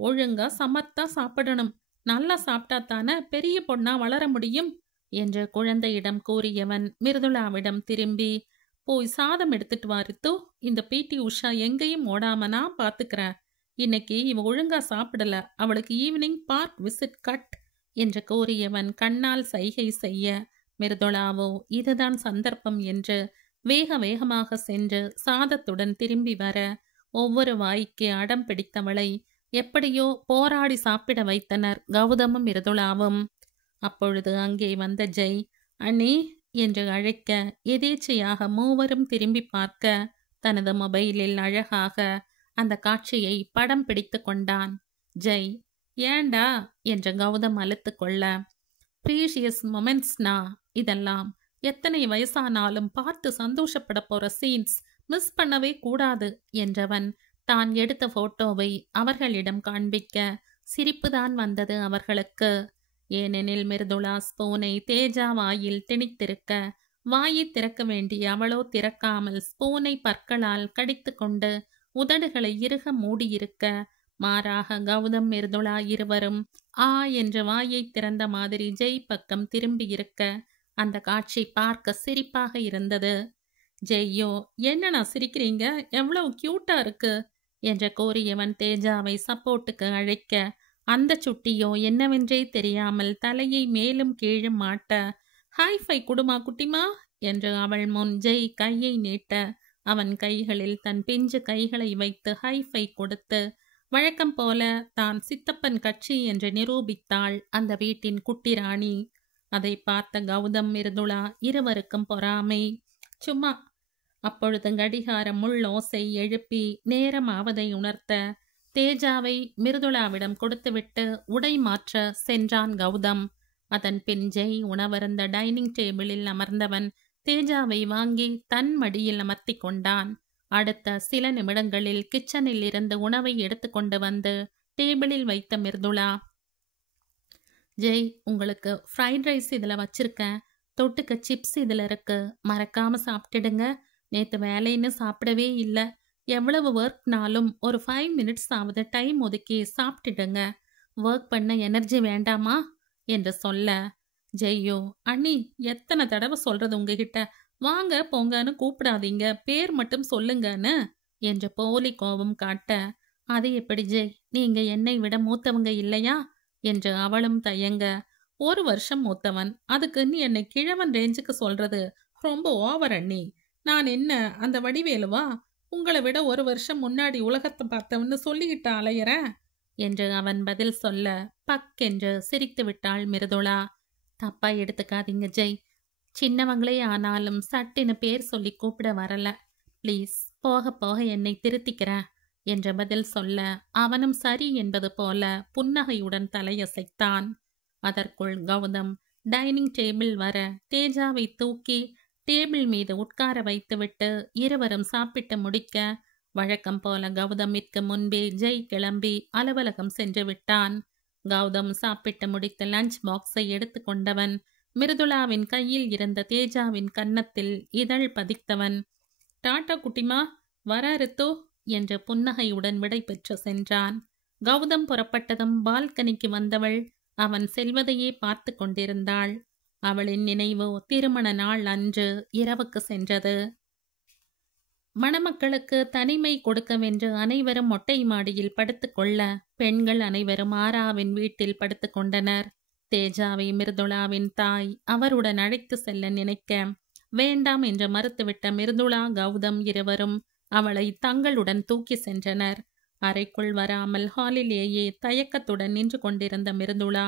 ஒழுங்கா சமத்தா சாப்பிடணும். நல்லா சாப்பிட்டா தானே பெரிய பொண்ணா வளர முடியும் என்று குழந்தையிடம் கூறியவன் மிருதுளாவிடம் திரும்பி, போய் சாதம் எடுத்துட்டு வாரித்து, இந்த பிடி உஷா எங்கேயும் ஓடாமனா பாத்துக்கிறேன். இன்னைக்கு இவ ஒழுங்கா சாப்பிடல, அவளுக்கு ஈவினிங் பார்க் விசிட் கட் என்று கூறியவன் கண்ணால் சைகை செய்ய, மிருதுளாவோ இதுதான் சந்தர்ப்பம் என்று வேக வேகமாக சென்று சாதத்துடன் திரும்பி வர, ஒவ்வொரு வாய்க்கு அடம் பிடித்தவளை எப்படியோ போராடி சாப்பிட வைத்தனர் கௌதமும் மிருதுளாவும். அப்பொழுது அங்கே வந்த ஜெய் அண்ணி என்று அழைக்க, எதேச்சையாக மூவரும் திரும்பி பார்க்க தனது மொபைலில் அழகாக அந்த காட்சியை படம் பிடித்து கொண்டான். ஜெய், ஏண்டா என்று கௌதம் அழுத்து கொள்ள, ப்ரீஷியஸ் மொமெண்ட்ஸ்னா இதெல்லாம், எத்தனை வயசானாலும் பார்த்து சந்தோஷப்பட போற சீன்ஸ், மிஸ் பண்ணவே கூடாது என்றவன் தான் எடுத்த போட்டோவை அவர்களிடம் காண்பிக்க சிரிப்புதான் வந்தது அவர்களுக்கு. ஏனெனில் மிருதுளா ஸ்பூனை தேஜா வாயில் திணித்திருக்க, வாயை திறக்க வேண்டிய அவளோ திறக்காமல் ஸ்பூனை பற்களால் கடித்து கொண்டு உதடுகளை இறுக மூடியிருக்க, மாறாக கௌதம் மிருதுளா இருவரும் ஆ என்ற வாயை திறந்த மாதிரி ஜெய் பக்கம் திரும்பியிருக்க, அந்த காட்சி பார்க்க சிரிப்பாக இருந்தது. ஜெய்யோ, என்னண்ணா சிரிக்கிறீங்க, எவ்வளவு கியூட்டா இருக்கு என்று கூறியவன் தேஜாவை சப்போர்ட்டுக்கு அழைக்க, அந்த சுட்டியோ என்னவென்றே தெரியாமல் தலையை மேலும் கீழும் மாட்ட, ஹைஃபை குடுமா குட்டிமா என்று அவள் முன் ஜெய் கையை நீட்ட, அவன் கைகளில் தன் பிஞ்சு கைகளை வைத்து ஹைஃபை கொடுத்து வழக்கம் போல தான் சித்தப்பன் கட்சி என்று நிரூபித்தாள் அந்த வீட்டின் குட்டி ராணி. அதை பார்த்த கௌதம் மிருதுளா இருவருக்கும் பொறாமை. சும்மா. அப்பொழுது கடிகாரம் முள்ளோசை எழுப்பி நேரம் ஆவதை உணர்த்த தேஜாவை மிருதுளாவிடம் கொடுத்துவிட்டு உடை மாற்ற சென்றான் கௌதம். அதன் பின் ஜெய் உணவருந்த டைனிங் டேபிளில் அமர்ந்தவன் தேஜாவை வாங்கி தன் மடியில் அமர்த்தி கொண்டான். அடுத்த சில நிமிடங்களில் கிச்சனில் இருந்து உணவை எடுத்து கொண்டு வந்து டேபிளில் வைத்த மிருதுளா, ஜெய், உங்களுக்கு ஃப்ரைட் ரைஸ் இதில் வச்சிருக்கேன், தொட்டுக்க சிப்ஸ் இதில் இருக்கு, மறக்காம சாப்பிட்டுடுங்க. நேற்று வேலைன்னு சாப்பிடவே இல்லை, எவ்வளவு ஒர்க்னாலும் ஒரு 5 மினிட்ஸ் ஆகுது டைம் ஒதுக்கி சாப்பிட்டுடுங்க, ஒர்க் பண்ண எனர்ஜி வேண்டாமா என்று சொல்ல, ஜெய்யோ, அண்ணி எத்தனை தடவை சொல்றது உங்ககிட்ட, வாங்க போங்கன்னு கூப்பிடாதீங்க, பேர் மட்டும் சொல்லுங்கன்னு என்று போலி கோபம் காட்ட, அது எப்படி ஜெய், நீங்க என்னை விட மூத்தவங்க இல்லையா என்று அவளும் தயங்க, 1 வருஷம் மூத்தவன், அதுக்கு நீ என்னை கிழவன் ரேஞ்சுக்கு சொல்றது ரொம்ப ஓவர் அண்ணி. நான் என்ன அந்த வடிவேலுவா, உங்களை விட 1 வருஷம் முன்னாடி உலகத்தை பார்த்தவன்னு சொல்லிக்கிட்டு அலையறேன் என்று அவன் பதில் சொல்ல பக் என்று சிரித்து விட்டாள் மிருதுளா. தப்பா எடுத்துக்காதீங்க ஜெய், சின்னவங்களே ஆனாலும் சட்டுன்னு பேர் சொல்லி கூப்பிட வரல. ப்ளீஸ், போக போக என்னை திருத்திக்கிறேன் என்ற பதில் சொல்ல அவனும் சரி என்பது போல புன்னகையுடன் தலையசைத்தான். அதற்குள் கௌதம் டைனிங் டேபிள் வர தேஜாவை தூக்கி டேபிள் மீது உட்கார வைத்துவிட்டு இருவரும் சாப்பிட்டு முடிக்க வழக்கம் போல கௌதமிற்கு முன்பே ஜெய் கிளம்பி அலுவலகம் சென்று விட்டான். கௌதம் சாப்பிட்டு முடித்த லஞ்ச் பாக்ஸை எடுத்து கொண்டவன் மிருதுளாவின் கையில் இருந்த தேஜாவின் கன்னத்தில் இதழ் பதித்தவன். டாட்டா குட்டிமா, வர ரித்து என்று புன்னகையுடன் விடை பெற்று சென்றான். கௌதம் புறப்பட்டதும் பால்கனிக்கு வந்தவள் அவன் செல்வதையே பார்த்து கொண்டிருந்தாள். அவளின் நினைவு திருமண நாள் அன்று இரவுக்கு சென்றது. மணமக்களுக்கு தனிமை கொடுக்கவென்று அனைவரும் மொட்டை மாடியில் படுத்துக்கொள்ள பெண்கள் அனைவரும் ஆராவின் வீட்டில் படுத்து கொண்டனர். தேஜாவை மிருதுளாவின் தாய் அவருடன் அழைத்து செல்ல நினைக்க வேண்டாம் என்று மறுத்துவிட்ட மிருதுளா கௌதம் இருவரும் அவளை தங்களுடன் தூக்கி சென்றனர். அறைக்குள் வராமல் ஹாலிலேயே தயக்கத்துடன் நின்று கொண்டிருந்த மிருதுளா,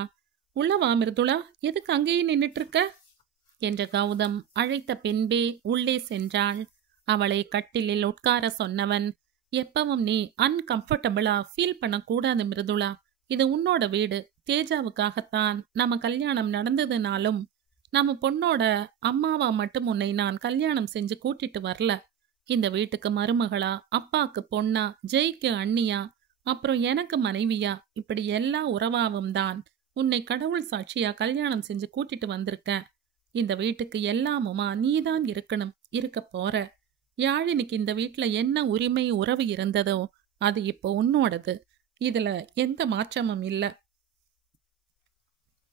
உள்ளவா மிருதுளா, எதுக்கு அங்கேயே நின்றுட்டு இருக்க என்ற கௌதம் அழைத்த பின்பே உள்ளே சென்றாள். அவளை கட்டிலில் உட்கார சொன்னவன், எப்பவும் நீ அன்கம்ஃபர்டபுளா ஃபீல் பண்ணக்கூடாது மிருதுளா. இது உன்னோட வீடு. தேஜாவுக்காகத்தான் நம்ம கல்யாணம் நடந்ததுனாலும் நம்ம பொண்ணோட அம்மாவா மட்டும் உன்னை நான் கல்யாணம் செஞ்சு கூட்டிட்டு வரல. இந்த வீட்டுக்கு மருமகளா, அப்பாக்கு பொண்ணா, ஜெய்க்கு அண்ணியா, அப்புறம் எனக்கு மனைவியா, இப்படி எல்லா உறவாவும் தான் உன்னை கடவுள் சாட்சியா கல்யாணம் செஞ்சு கூட்டிட்டு வந்திருக்கேன். இந்த வீட்டுக்கு எல்லாமுமா நீதான் இருக்கணும், இருக்க போற. யாழினிக்கு இந்த வீட்டுல என்ன உரிமை உறவு இருந்ததோ அது இப்போ உன்னோடது. இதுல எந்த மாற்றமும் இல்ல.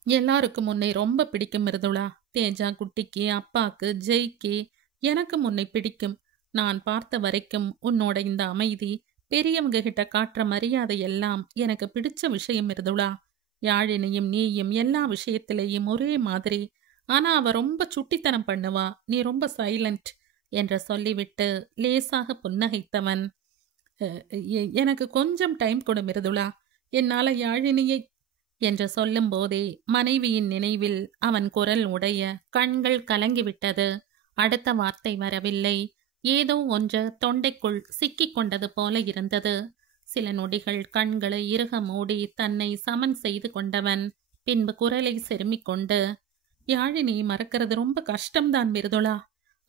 எல்லாருக்கும் உன்னை ரொம்ப பிடிக்கும் மிருதுளா. தேஜா குட்டிக்கு, அப்பாக்கு, ஜெய்க்கு, எனக்கு உன்னை பிடிக்கும். நான் பார்த்த வரைக்கும் உன்னோட இந்த அமைதி, பெரியவங்க கிட்ட காட்டுற மரியாதை எல்லாம் எனக்கு பிடிச்ச விஷயம் மிருதுளா. யாழினியும் நீயும் எல்லா விஷயத்திலேயும் ஒரே மாதிரி. ஆனா அவ ரொம்ப சுட்டித்தனம் பண்ணுவா, நீ ரொம்ப சைலண்ட் என்று சொல்லிவிட்டு லேசாக புன்னகைத்தவன், எனக்கு கொஞ்சம் டைம் கொடு மிருதுளா, என்னால யாழினியை என்று சொல்லும் போதே மனைவியின் நினைவில் அவன் குரல் உடைய கண்கள் கலங்கிவிட்டது. அடுத்த வார்த்தை வரவில்லை. ஏதோ ஒன்று தொண்டைக்குள் சிக்கிக் கொண்டது போல இருந்தது. சில நொடிகள் கண்களை இறுக மூடி தன்னை சமன் செய்து கொண்டவன் பின்பு குரலை செருமிக் கொண்டு, யாழினி மறக்கிறது ரொம்ப கஷ்டம்தான் மிருதுளா.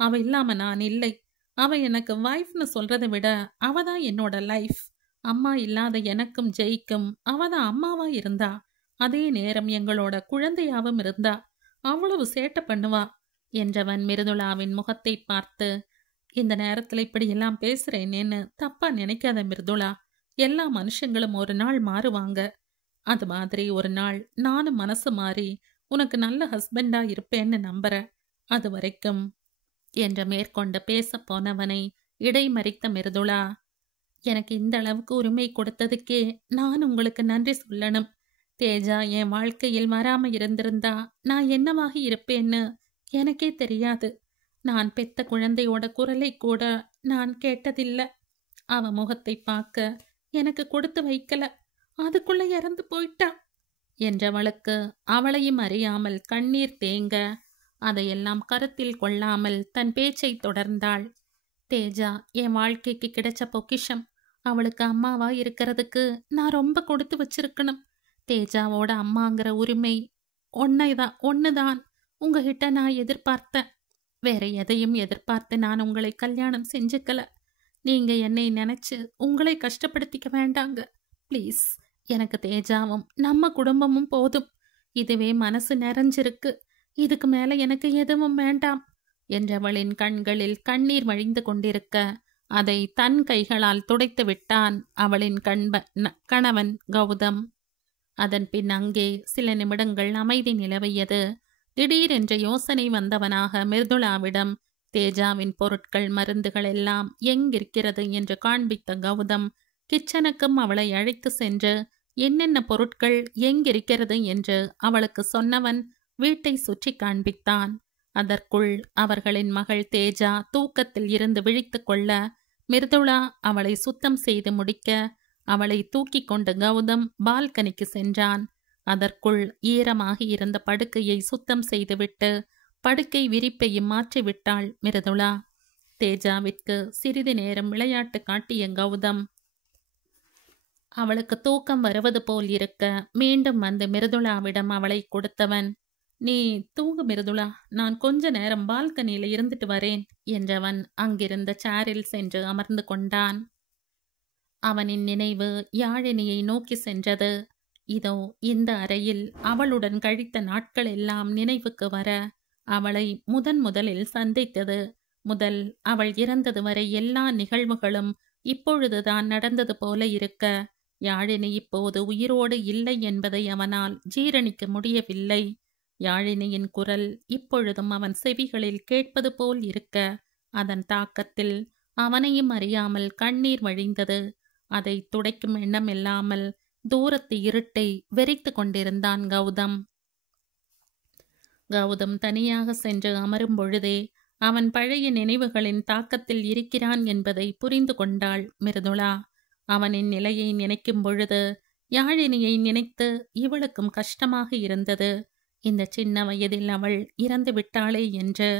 அவ இல்லாம நான் இல்லை. அவ எனக்கு வைஃப்னு சொல்றதை விட அவதான் என்னோட லைஃப். அம்மா இல்லாத எனக்கும் ஜெய்க்கும் அவதான் அம்மாவா இருந்தா. அதே நேரம் எங்களோட குழந்தையாவும் இருந்தா. அவ்வளவு சேட்டை பண்ணுவா என்றவன் மிருதுளாவின் முகத்தை பார்த்து, இந்த நேரத்துல இப்படி எல்லாம் பேசுறேனேன்னு தப்பா நினைக்காத மிருதுளா. எல்லா மனுஷங்களும் ஒரு நாள் மாறுவாங்க. அது மாதிரி ஒரு நாள் நானும் மனசு மாறி உனக்கு நல்ல ஹஸ்பண்டா இருப்பேன்னு நம்புறேன். அது வரைக்கும் என்று மேற்கொண்டு பேச போனவனை இடைமறித்த மிருதுளா, எனக்கு இந்த அளவுக்கு உரிமை கொடுத்ததுக்கே நான் உங்களுக்கு நன்றி சொல்லணும். தேஜா என் வாழ்க்கையில் வராம இருந்திருந்தா நான் என்னவாக இருப்பேன்னு எனக்கே தெரியாது. நான் பெத்த குழந்தையோட குரலை கூட நான் கேட்டதில்லை. அவ முகத்தை பார்க்க எனக்கு கொடுத்து வைக்கல. அதுக்குள்ள இறந்து போயிட்டா என்றவளுக்கு அவளையும் அறியாமல் கண்ணீர் தேங்க அதையெல்லாம் கருத்தில் கொள்ளாமல் தன் பேச்சை தொடர்ந்தாள். தேஜா என் வாழ்க்கைக்கு கிடைச்ச பொக்கிஷம். அவளுக்கு அம்மாவா இருக்கிறதுக்கு நான் ரொம்ப கொடுத்து வச்சிருக்கணும். தேஜாவோட அம்மாங்கிற உரிமை ஒன்னுதான் உங்ககிட்ட நான் எதிர்பார்த்தேன். வேற எதையும் எதிர்பார்த்து நான் உங்களை கல்யாணம் செஞ்சுக்கல. நீங்க என்னை நினைச்சு உங்களை கஷ்டப்படுத்திக்க வேண்டாங்க ப்ளீஸ். எனக்கு தேஜாவும் நம்ம குடும்பமும் போதும். இதுவே மனசு நிறைஞ்சிருக்கு. இதுக்கு மேல எனக்கு எதுவும் வேண்டாம் என்றவளின் கண்களில் கண்ணீர் வழிந்து கொண்டிருக்க அதை தன் கைகளால் துடைத்து விட்டான் அவளின் கணவன் கௌதம். அதன் பின் அங்கே சில நிமிடங்கள் அமைதி நிலவியது. திடீரென்ற யோசனை வந்தவனாக மிருதுளாவிடம் தேஜாவின் பொருட்கள், மருந்துகள் எல்லாம் எங்கிருக்கிறது என்று காண்பித்த கௌதம் கிச்சனுக்கும் அவளை அழைத்து சென்று என்னென்ன பொருட்கள் எங்கிருக்கிறது என்று அவளுக்கு சொன்னவன் வீட்டை சுற்றி காண்பித்தான். அதற்குள் அவர்களின் மகள் தேஜா தூக்கத்தில் இருந்து விழித்து கொள்ள மிருதுளா அவளை சுத்தம் செய்து முடிக்க அவளை தூக்கி கொண்டு கௌதம் பால்கனிக்கு சென்றான். அதற்குள் ஈரமாகி இருந்த படுக்கையை சுத்தம் செய்துவிட்டு படுக்கை விரிப்பையும் மாற்றிவிட்டாள் மிருதுளா. தேஜாவிற்கு சிறிது நேரம் விளையாட்டு காட்டிய கௌதம் அவளுக்கு தூக்கம் வருவது போல் இருக்க மீண்டும் வந்து மிருதுளாவிடம் அவளை கொடுத்தவன், நீ தூங்கு மிருதுளா, நான் கொஞ்ச நேரம் பால்கனியில இருந்துட்டு வரேன் என்றவன் அங்கிருந்த சேரில் சென்று அமர்ந்து கொண்டான். அவனின் நினைவு யாழினியை நோக்கி சென்றது. இதோ இந்த அறையில் அவளுடன் கழித்த நாட்கள் எல்லாம் நினைவுக்கு வர, அவளை முதலில் சந்தித்தது முதல் அவள் இறந்தது வரை எல்லா நிகழ்வுகளும் இப்பொழுதுதான் நடந்தது போல இருக்க, யாழினி இப்போது உயிரோடு இல்லை என்பதை அவனால் ஜீரணிக்க முடியவில்லை. யாழினியின் குரல் இப்பொழுதும் அவன் செவிகளில் கேட்பது போல் இருக்க, அதன் தாக்கத்தில் அவனையும் அறியாமல் கண்ணீர் வழிந்தது. அதை துடைக்கும் எண்ணம் இல்லாமல் தூரத்து இருட்டை வெறித்து கொண்டிருந்தான் கௌதம். கௌதம் தனியாக சென்று அமரும் பொழுதே அவன் பழைய நினைவுகளின் தாக்கத்தில் இருக்கிறான் என்பதை புரிந்து கொண்டாள் மிருதுளா. அவனின் நிலையை நினைக்கும் பொழுது யாழினியை நினைத்து இவளுக்கும் கஷ்டமாக இருந்தது. இந்த சின்ன வயதில் அவள் இறந்து விட்டாளே என்று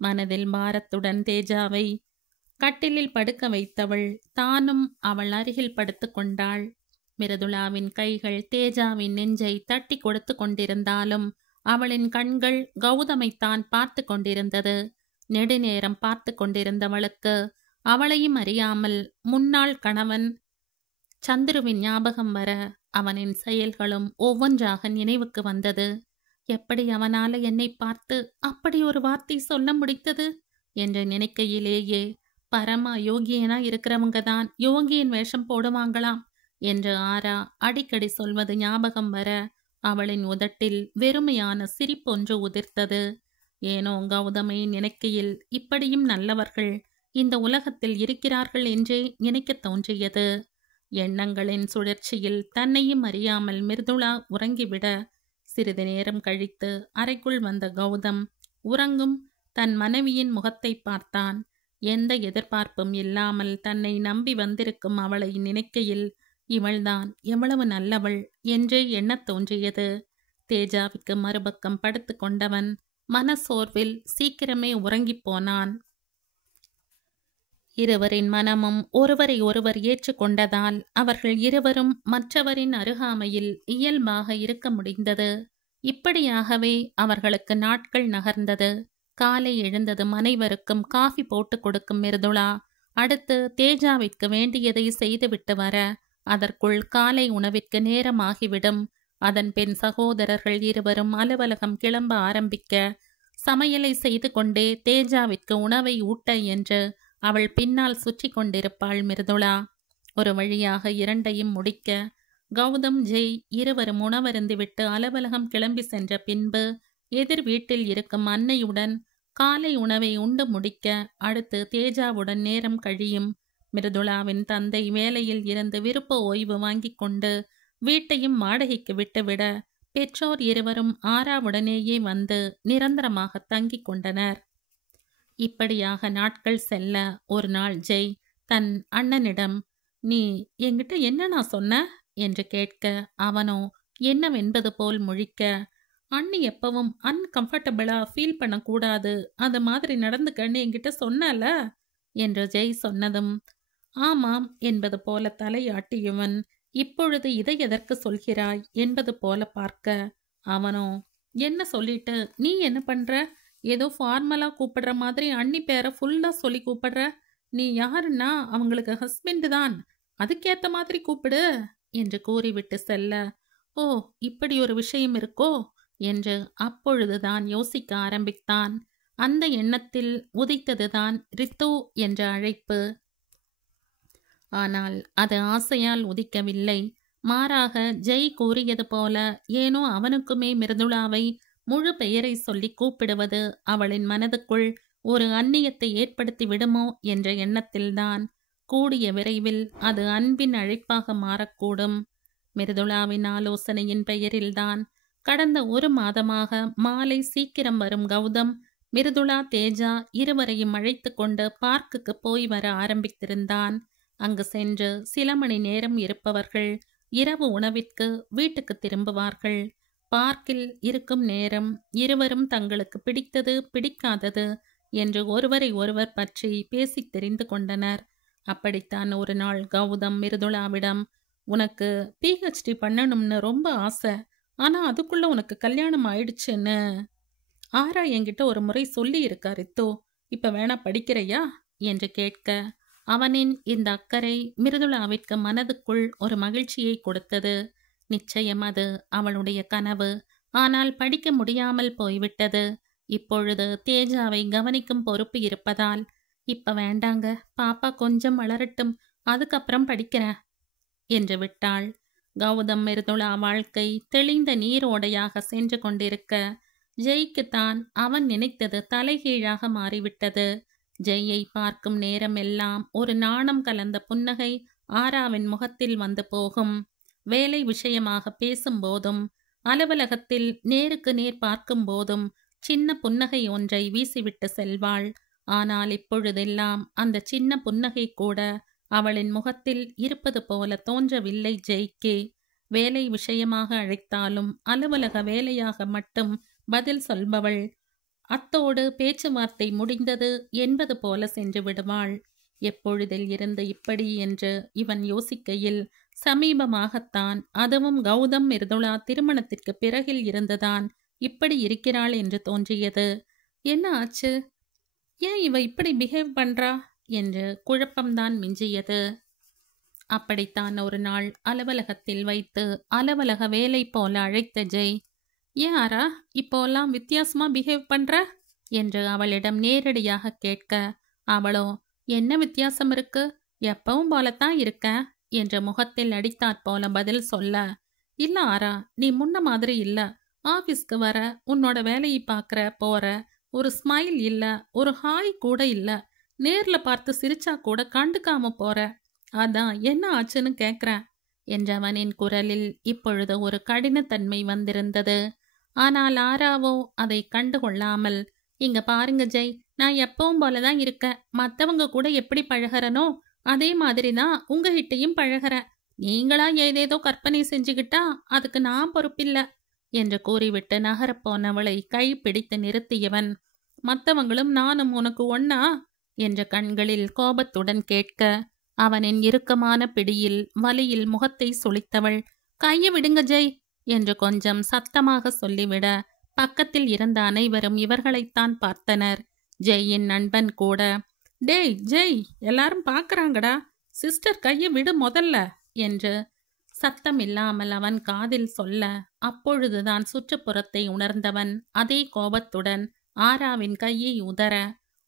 மனதில் பாரத்துடன் தேஜாவை கட்டிலில் படுக்க வைத்தவள் தானும் அவள் அருகில் படுத்து கொண்டாள். மிருதுளாவின் கைகள் தேஜாவின் நெஞ்சை தட்டி கொடுத்து கொண்டிருந்தாலும் அவளின் கண்கள் கௌதமைத்தான் பார்த்து கொண்டிருந்தது. நெடுநேரம் பார்த்து கொண்டிருந்தவளுக்கு அவளையும் அறியாமல் முன்னாள் கணவன் சந்துருவின் ஞாபகம் வர அவனின் செயல்களும் ஒவ்வொன்றாக நினைவுக்கு வந்தது. எப்படி அவனால என்னை பார்த்து அப்படி ஒரு வார்த்தை சொல்ல முடித்தது என்று நினைக்கையிலேயே, பரம யோகியனா இருக்கிறவங்க தான் யோகியின் வேஷம் போடுவாங்களாம் என்று ஆரா அடிக்கடி சொல்வது ஞாபகம் வர அவளின் உதட்டில் வெறுமையான சிரிப்பொன்று உதிர்த்தது. ஏனோ கௌதமை நினைக்கையில் இப்படியும் நல்லவர்கள் இந்த உலகத்தில் இருக்கிறார்கள் என்றே நினைக்க தோன்றியது. எண்ணங்களின் சுழற்சியில் தன்னையும் அறியாமல் மிருதுளா உறங்கிவிட, சிறிது நேரம் கழித்து அறைக்குள் வந்த கௌதம் உறங்கும் தன் மனைவியின் முகத்தை பார்த்தான். எந்த எதிர்பார்ப்பும் இல்லாமல் தன்னை நம்பி வந்திருக்கும் அவளை நினைக்கையில் இவள்தான் எவ்வளவு நல்லவள் என்றே எண்ணத் தோன்றியது. தேஜாவுக்கு மறுபக்கம் படுத்து கொண்டவன் மனசோர்வில் சீக்கிரமே உறங்கிப் போனான். இருவரின் மனமும் ஒருவரை ஒருவர் ஏற்றுக்கொண்டதால் அவர்கள் இருவரும் மற்றவரின் அருகாமையில் இயல்பாக இருக்க முடிந்தது. இப்படியாகவே அவர்களுக்கு நாட்கள் நகர்ந்தது. காலை எழுந்ததும் அனைவருக்கும் காஃபி போட்டு கொடுக்கும் மிருதுளா அடுத்து தேஜாவிற்கு வேண்டியதை செய்துவிட்டு வர, அதற்குள் காலை உணவிற்கு நேரமாகிவிடும். அதன் பின் சகோதரர்கள் இருவரும் அலுவலகம் கிளம்ப ஆரம்பிக்க, சமையலை செய்து கொண்டே தேஜாவிற்கு உணவை ஊட்ட என்று அவள் பின்னால் சுற்றி கொண்டிருப்பாள் மிருதுளா. ஒரு வழியாக இரண்டையும் முடிக்க கௌதம் ஜெய் இருவரும் உணவருந்திவிட்டு அலுவலகம் கிளம்பி சென்ற பின்பு எதிர் வீட்டில் இருக்கும் அன்னையுடன் காலை உணவை உண்டு முடிக்க அடுத்து தேஜாவுடன் நேரம் கழியும். மிருதுளாவின் தந்தை வேலையில் இருந்து விருப்ப ஓய்வு வாங்கி கொண்டு வீட்டையும் வாடகைக்கு விட்டுவிட, பெற்றோர் இருவரும் ஆராவுடனேயே வந்து நிரந்தரமாக தங்கி கொண்டனர். இப்படியாக நாட்கள் செல்ல ஒரு நாள் ஜெய் தன் அண்ணனிடம், நீ என்கிட்ட என்ன நான் சொன்ன என்று கேட்க, அவனோ என்னவென்பது போல் முழிக்க, அண்ணி எப்பவும் அன்கம்ஃபர்டபுளா ஃபீல் பண்ணக்கூடாது, அது மாதிரி நடந்துக்கன்னு என்கிட்ட சொன்னல என்று ஜெய் சொன்னதும், ஆமாம் என்பது போல தலையாட்டியவன், இப்பொழுது இதை எதற்கு சொல்கிறாய் என்பது போல பார்க்க, அவனோ என்ன சொல்லிட்டு நீ என்ன பண்ற, ஏதோ ஃபார்மலா கூப்பிடுற மாதிரி அண்ணி பேரை ஃபுல்லா சொல்லி கூப்பிடுற, நீ யாருன்னா அவங்களுக்கு ஹஸ்பண்ட் தான், அதுக்கேத்த மாதிரி கூப்பிடு என்று கூறிவிட்டு செல்ல, ஓ இப்படி ஒரு விஷயம் இருக்கோ என்று அப்பொழுதுதான் யோசிக்க ஆரம்பித்தான். அந்த எண்ணத்தில் உதித்ததுதான் ரித்து என்ற அழைப்பு. ஆனால் அது ஆசையால் உதிக்கவில்லை. மாறாக ஜெய் கூறியது போல ஏனோ அவனுக்குமே மிருதுளாவை முழு பெயரை சொல்லி கூப்பிடுவது அவளின் மனதுக்குள் ஒரு அந்நியத்தை ஏற்படுத்தி விடுமோ என்ற எண்ணத்தில்தான். கூடிய விரைவில் அது அன்பின் அழைப்பாக மாறக்கூடும். மிருதுளாவின் ஆலோசனையின் பெயரில்தான் கடந்த ஒரு மாதமாக மாலை சீக்கிரம் வரும் கௌதம் மிருதுளா தேஜா இருவரையும் அழைத்து கொண்டு பார்க்குக்கு போய் வர ஆரம்பித்திருந்தான். அங்கு சென்று சில மணி நேரம் இருப்பவர்கள் இரவு உணவிற்கு வீட்டுக்கு திரும்புவார்கள். பார்க்கில் இருக்கும் நேரம் இருவரும் தங்களுக்கு பிடித்தது பிடிக்காதது என்று ஒருவரை ஒருவர் பற்றி பேசித் தெரிந்து கொண்டனர். அப்படித்தான் ஒரு நாள் கௌதம் மிருதுளாவிடம், உனக்கு PhD பண்ணணும்னு ரொம்ப ஆசை, ஆனா அதுக்குள்ள உனக்கு கல்யாணம் ஆயிடுச்சுன்னு ஆரா என்கிட்ட ஒரு முறை சொல்லி இருக்கா ரித்து, இப்ப வேணா படிக்கிறையா என்று கேட்க, அவனின் இந்த அக்கறை மிருதுளாவிற்கு மனதுக்குள் ஒரு மகிழ்ச்சியை கொடுத்தது. நிச்சயம் அது அவளுடைய கனவு. ஆனால் படிக்க முடியாமல் போய்விட்டது. இப்பொழுது தேஜாவை கவனிக்கும் பொறுப்பு இருப்பதால், இப்ப வேண்டாங்க, பாப்பா கொஞ்சம் வளரட்டும், அதுக்கப்புறம் படிக்கிறேன் என்று விட்டாள். கௌதம் மிருதுளா வாழ்க்கை தெளிந்த நீரோடையாக சென்று கொண்டிருக்க, ஜெய்க்குத்தான் அவன் நினைத்தது தலைகீழாக மாறிவிட்டது. ஜெய்யை பார்க்கும் நேரம் எல்லாம் ஒரு நாணம் கலந்த புன்னகை ஆராவின் முகத்தில் வந்து போகும். வேலை விஷயமாக பேசும்போதும் அலுவலகத்தில் நேருக்கு நேர் பார்க்கும் போதும் சின்ன புன்னகை ஒன்றை வீசிவிட்டு செல்வாள். ஆனால் இப்பொழுதெல்லாம் அந்த சின்ன புன்னகை கூட அவளின் முகத்தில் இருப்பது போல தோன்றவில்லை ஜெய்க்கே. வேலை விஷயமாக அழைத்தாலும் அலுவலக வேலையாக மட்டும் பதில் சொல்பவள். அத்தோடு பேச்சுவார்த்தை முடிந்தது என்பது போல சென்று விடுவாள். எப்பொழுதில் இருந்து இப்படி என்று இவன் யோசிக்கையில், சமீபமாகத்தான், அதுவும் கௌதம் மிருதுளா திருமணத்திற்கு பிறகில் இருந்துதான் இப்படி இருக்கிறாள் என்று தோன்றியது. என்ன ஆச்சு, ஏன் இவ இப்படி பிஹேவ் பண்றா என்று குழப்பம்தான் மிஞ்சியது. அப்படித்தான் ஒரு நாள் அலுவலகத்தில் வைத்து அலுவலக வேலை போல அழைத்த ஜெய், ஏன் ஆரா இப்போல்லாம் வித்தியாசமா பிஹேவ் பண்ற என்று அவளிடம் நேரடியாக கேட்க, அவளோ, என்ன வித்தியாசம் இருக்கு, எப்பவும் போலத்தான் இருக்க என்ற முகத்தில் அடித்தாற் போல பதில் சொல்ல, இல்ல ஆரா, நீ முன்ன மாதிரி இல்ல, ஆபீஸ்க்கு வர, உன்னோட வேலையை பார்க்கற போற, ஒரு ஸ்மைல் இல்ல, ஒரு ஹாய் கூட இல்ல, நேர்ல பார்த்து சிரிச்சா கூட கண்டுக்காம போற, அதான் என்ன ஆச்சுன்னு கேக்குறேன் என்றவனின் குரலில் இப்பொழுது ஒரு கடினத்தன்மை வந்திருந்தது. ஆனால் ஆராவோ அதை கண்டுகொள்ளாமல், இங்க பாருங்க ஜெய், நான் எப்பவும் போலதான் இருக்கேன், மத்தவங்க கூட எப்படி பழகிறனோ அதே மாதிரிதான் உங்ககிட்டையும் பழகிறேன், நீங்களா ஏதேதோ கற்பனை செஞ்சுக்கிட்டா அதுக்கு நான் பொறுப்பில்ல என்று கூறிவிட்டு நகரப்போனவளை கை பிடித்து நிறுத்தியவன், மற்றவங்களும் நானும் உனக்கு ஒன்னா என்ற கண்களில் கோபத்துடன் கேட்க, அவனின் இறுக்கமான பிடியில் வலியில் முகத்தை சுளித்தவள், கையை விடுங்க ஜெய் என்று கொஞ்சம் சத்தமாக சொல்லிவிட, பக்கத்தில் இருந்த அனைவரும் இவர்களைத்தான் பார்த்தனர். ஜெய்யின் நண்பன் கூட, டேய் ஜெய், எல்லாரும் பார்க்கறாங்கடா, சிஸ்டர் கையை விடு முதல்ல என்று சத்தம் இல்லாமல் அவன் காதில் சொல்ல, அப்பொழுதுதான் சுற்றுப்புறத்தை உணர்ந்தவன் அதே கோபத்துடன் ஆராவின் கையை உதற,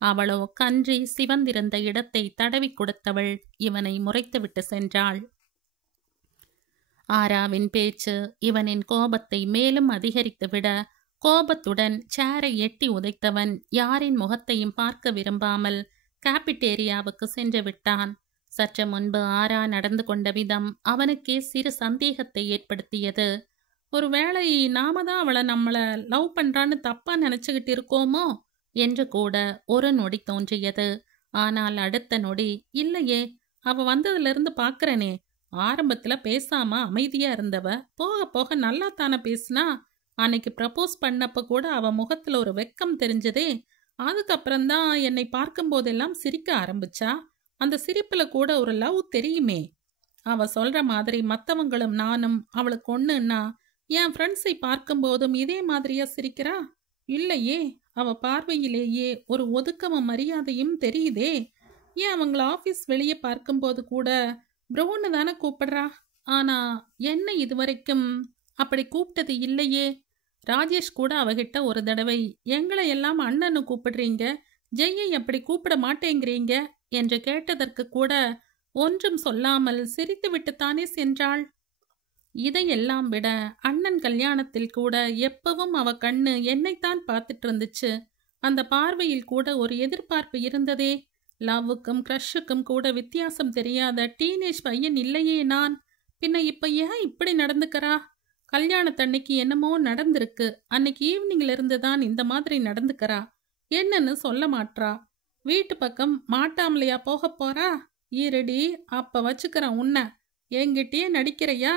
அவளோ கன்றி சிவந்திருந்த இடத்தை தடவி கொடுத்தவள் இவனை முறைத்துவிட்டு சென்றாள். ஆராவின் பேச்சு இவனின் கோபத்தை மேலும் அதிகரித்துவிட, கோபத்துடன் சேரை எட்டி உதைத்தவன் யாரின் முகத்தையும் பார்க்க விரும்பாமல் கேபிட்டேரியாவுக்கு சென்று விட்டான். சற்று முன்பு ஆரா நடந்து கொண்ட விதம் அவனுக்கே சிறு சந்தேகத்தை ஏற்படுத்தியது. ஒருவேளை நாம தான் அவளை நம்மளை லவ் பண்றான்னு தப்பா நினைச்சுக்கிட்டு இருக்கோமோ என்று கூட ஒரு நொடி தோன்றியது. ஆனால் அடுத்த நொடி, இல்லையே, அவ வந்ததுல பாக்குறனே, ஆரம்பத்துல பேசாம அமைதியா இருந்தவ போக போக நல்லா தானே பேசினா, அன்னைக்கு ப்ரப்போஸ் பண்ணப்ப கூட அவ முகத்துல ஒரு வெக்கம் தெரிஞ்சதே, அதுக்கப்புறம்தான் என்னை பார்க்கும் போதெல்லாம் சிரிக்க ஆரம்பிச்சா, அந்த சிரிப்புல கூட ஒரு லவ் தெரியுமே. அவ சொல்ற மாதிரி மத்தவங்களும் நானும் அவளுக்கு ஒண்ணுன்னா, என் ஃப்ரெண்ட்ஸை பார்க்கும் போதும் இதே மாதிரியா சிரிக்கிறா? இல்லையே, அவ பார்வையிலேயே ஒரு ஒதுக்கமும் மரியாதையும் தெரியுதே. ஏன் அவங்கள ஆபீஸ் வெளியே பார்க்கும்போது கூட ப்ரோன்னு தானே கூப்பிடுறா, ஆனா என்ன இதுவரைக்கும் அப்படி கூப்பிட்டது இல்லையே. ராஜேஷ் கூட அவகிட்ட ஒரு தடவை, எங்களை எல்லாம் அண்ணன்னு கூப்பிடுறீங்க, ஜெய்யை அப்படி கூப்பிட மாட்டேங்கிறீங்க என்று கேட்டதற்கு கூட ஒன்றும் சொல்லாமல் சிரித்து விட்டுத்தானே சென்றாள். இதையெல்லாம் விட அண்ணன் கல்யாணத்தில் கூட எப்பவும் அவ கண்ணு என்னைத்தான் பார்த்துட்டு இருந்துச்சு. அந்த பார்வையில் கூட ஒரு எதிர்பார்ப்பு இருந்ததே. லவ்வுக்கும் க்ரஷுக்கும் கூட வித்தியாசம் தெரியாத டீனேஜ் பையன் இல்லையே நான். பின்ன இப்ப ஏன் இப்படி நடந்துக்கிறா? கல்யாணத்தன்னைக்கு என்னமோ நடந்திருக்கு, அன்னைக்கு ஈவினிங்ல இருந்து தான் இந்த மாதிரி நடந்துக்கிறா. என்னன்னு சொல்ல மாட்றா. வீட்டு பக்கம் மாட்டாமலையா போக போறா? ஈரடி, அப்ப வச்சுக்கிறேன் உன்ன, என்கிட்டயே நடிக்கிறையா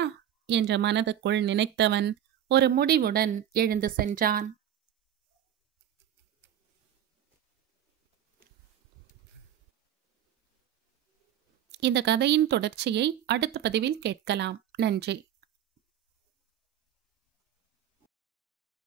என்ற மனதுக்குள் நினைத்தவன் ஒரு முடிவுடன் எழுந்து சென்றான். இந்த கதையின் தொடர்ச்சியை அடுத்த பதிவில் கேட்கலாம். நன்றி.